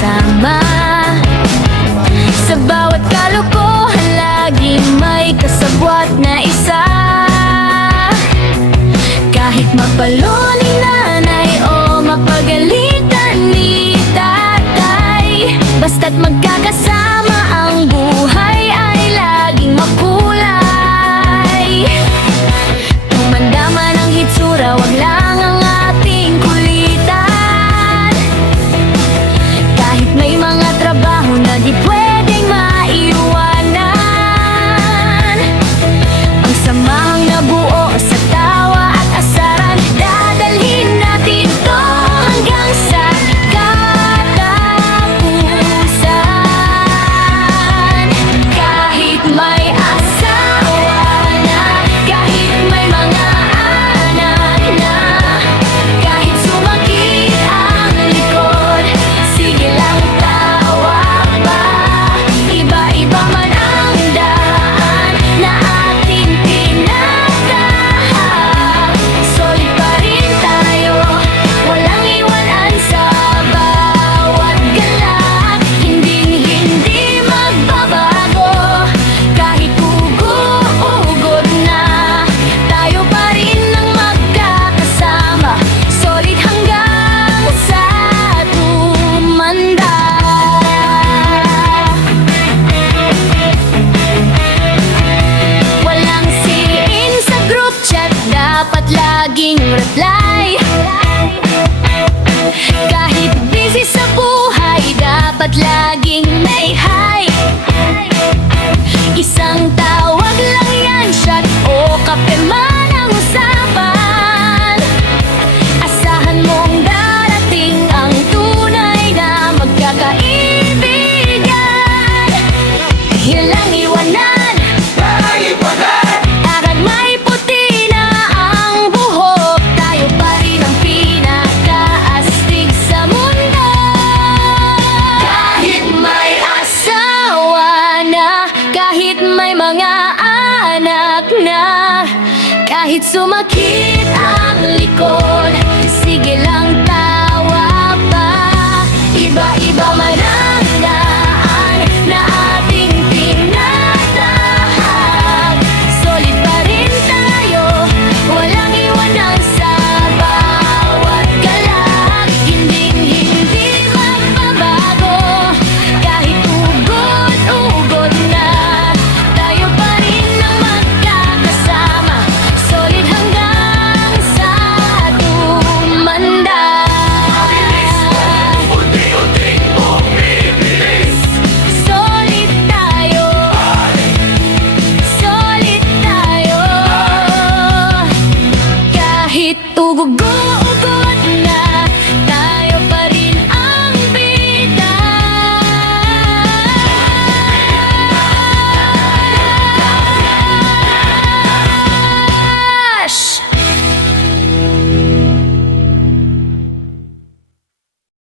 magkakasama. Sa bawat kalokohan lagi may kasabwat na isa. Kahit mapalo ni nanay o mapagalitan ni tatay, basta't magkakasama ang buhay ay laging makulay. Tumanda man ang hitsura, wag lang ang ating kulitan. Kahit may mga trabaho na di pwedeng maiwanan, ang samahang nabuo sa tawa at asaran, dadalhin natin to hanggang sa katapusan. Kahit may asawa na, kahit may mga anak na, kahit sumakit ang likod, sige lang tawa pa. Iba-iba man ang daan na ating tinatahak, solid pa rin tayo, walang iwanan sa bawat galak. Hinding-hindi magbabago, kahit ugod na, tayo pa rin ang magkakasama, solid hanggang sa tumanda. Walang siin sa group chat, dapat laging reply. Kahit busy sa buhay, dapat laging may hi. Isang tawag lang yan, chat o kape man ang usapan. Asahan mong darating ang tunay na magkakaibigan. Hilang iwanan, agad may puti na ang buhok, tayo pa rin ang pinakaastig sa mundo. Kahit may asawa na, kahit may mga anak na, kahit sumakit